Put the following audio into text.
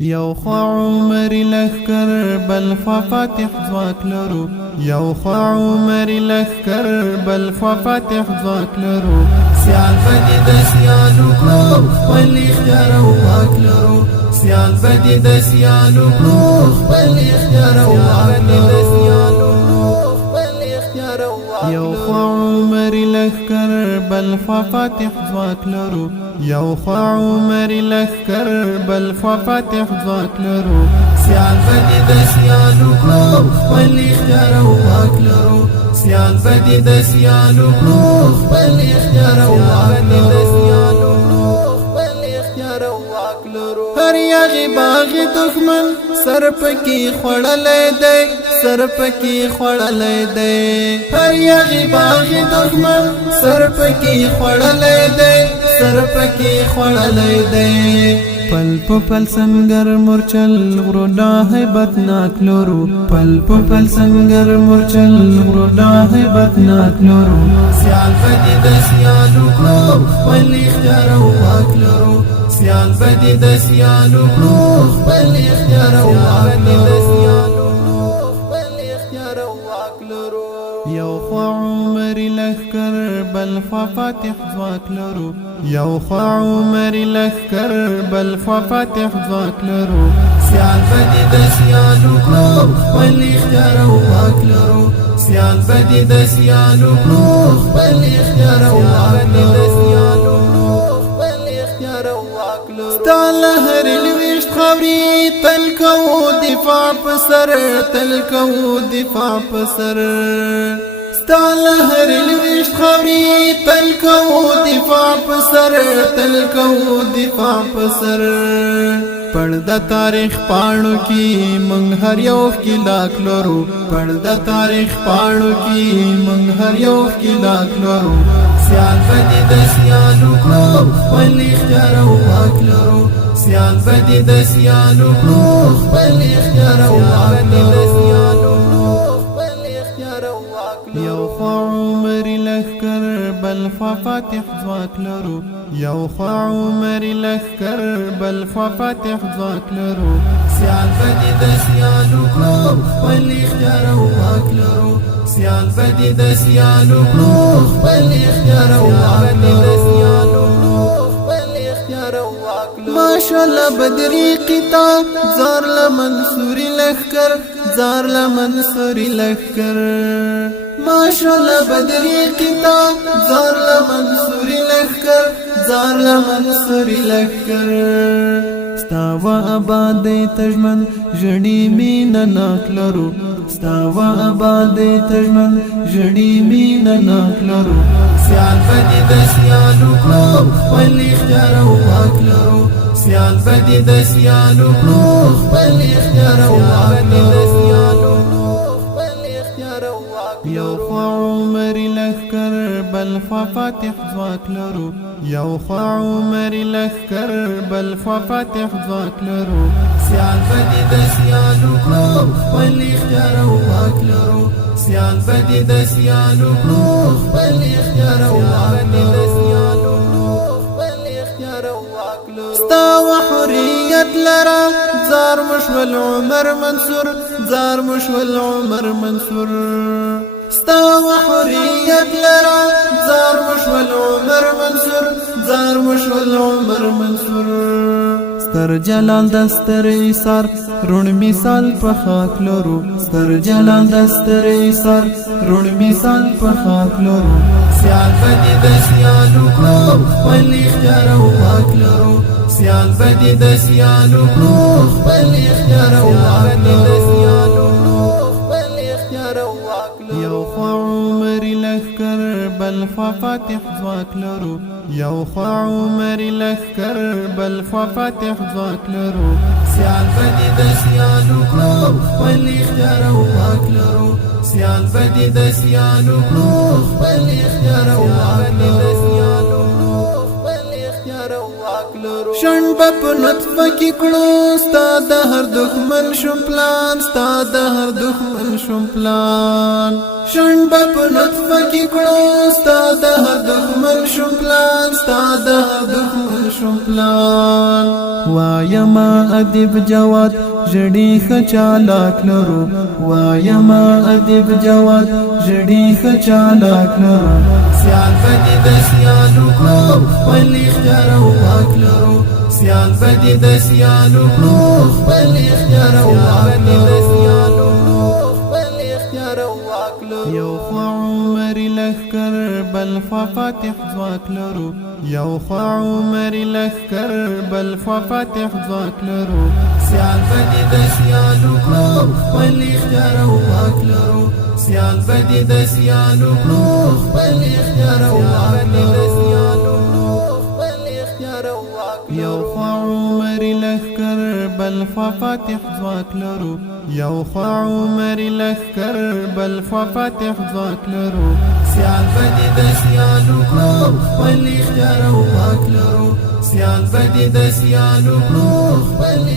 یو خوا عمر لخکر بل خوا فاتح ځواک لرو یو خوا عمر لخکر بل خوا فاتح ځواک لرو سیال بدی د سیالو کړو خپل اختیار او واک لرو سیال بدی د سیالو کړو خپل اختیار او واک لرو یو خوا عمر لخکر بل خوا فاتح ځواک لرو یو خوا عمر لخکر بل خوا فاتح ځواک لرو سیال بدی د سیالو کړو خپل اختیار او واک لرو سیال بدی د سیالو کړو خپل اختیار او واک لرو هر یغی باغ دښمن سر پکې خړلې دی سر پکې خړلې دی هر یغی باغ دښمن سر پکې خړلې دی سر پکې خړلې دی پل پل سنگر مرچل غرونا هیبت ناک لورو پل پل سنگر مرچل غرونا هیبت ناک لورو سیال بدی د سیالو کړو خپل اختیار او واک لرو سیال بدی د سیالو کړو خپل اختیار او واک لرو یو خوا عمر لخکر بل خوا فاتح ځواک لرو یو خوا عمر لخکر بل خوا فاتح ځواک لرو سیال بدی د سیالو کړو خپل اختیار او واک لرو سیال بدی د سیالو کړو خپل اختیار او واک لرو ستال هر لویشت خبری تل کو دفاع پسر تل کو دفاع پسر ستال هر لویشت خبری تل کو دفاع پسر تل کو دفاع پسر پردا تاریخ پاڼو کی منگ هر یو کی لاک لرو پردا تاریخ پاڼو کی منگ هر یو کی لاک لرو سیال بدی د سیالو کړو خپل اختیار او واک لرو سیال بدی د سیالو کړو خپل اختیار او واک لرو یو خوا عمر لخکر بل خوا فاتح ځواک لرو یو خوا عمر لخکر بل خوا فاتح ځواک لرو سیال بدی د سیالو کړو خپل اختیار او واک لرو سیال بدی د سیالو کړو خپل اختیار او واک لرو ماشاءالله بدری کتاب زار لمنصوری لخکر زار لمنصوری لخکر ماشاءالله بدری کتاب زار لمنصوری لخکر زار لمنصوری لخکر ستاوا آباد تجمن جڑی مین ناک لرو ستاوا آباد تجمن جڑی مین ناک لرو سیال بدی د سیالو کړو خپل اختیار او واک لرو سیال بدی د سیالو کړو خپل اختیار او واک لرو یو خوا عمر لخکر بل خوا فاتح ځواک لرو یو خوا عمر لخکر بل خوا فاتح ځواک لرو سیال بدی د سیالو کړو خپل اختیار او واک لرو سیال بدی د سیالو کړو خپل اختیار او واک لرو ستا وحریت لرا زار مشول عمر منصور زار مشول عمر منصور ستا وحریت لرا زار مشول عمر منصور زار مشول عمر منصور ستر جلال دستر ایثار رون مثال په خاک لرو ستر جلال دستر ایثار رون مثال په خاک لرو سیال بدی د سیالو کړو خپل اختیار او واک لرو سیال بدی د سیالو کړو خپل اختیار او واک لرو یو خوا عمر لخکر بل خوا فاتح ځواک لرو یو خوا عمر لخکر بل خوا فاتح ځواک لرو سیال بدی د سیالو کړو خپل اختیار او واک لرو سیال بدی د سیالو کړو خپل اختیار او واک لرو شن بپ نطفه کی کړو ستا د هر دښمن شم پلان ستا د هر دښمن شم پلان شنډ په نطفه کې کړو ستا د هر دښمن شو پلان ستا د هر دښمن شو پلان وایما ادیب جواد ژړی ښه چالاک لرو وایما ادیب جواد ژړی ښه چالاک لرو سیال بدی د سیالو کړو خپل اختیار او واک لرو سیال بدی د سیالو کړو خپل اختیار او واک لرو یو خوا عمر لخکر بل خوا فاتح ځواک لرو یو خوا عمر لخکر بل خوا فاتح ځواک لرو سیال بدی د سیالو کړو خپل اختیار او واک لرو سیال بدی د سیالو کړو خپل اختیار او واک لرو یو خوا عمر لخکر بل خوا فاتح ځواک لرو یو خوا عمر لخکر بل خوا فاتح ځواک لرو سیال بدی د سیالو کړو خپل اختیار او واک لرو سیال بدی د سیالو کړو خپل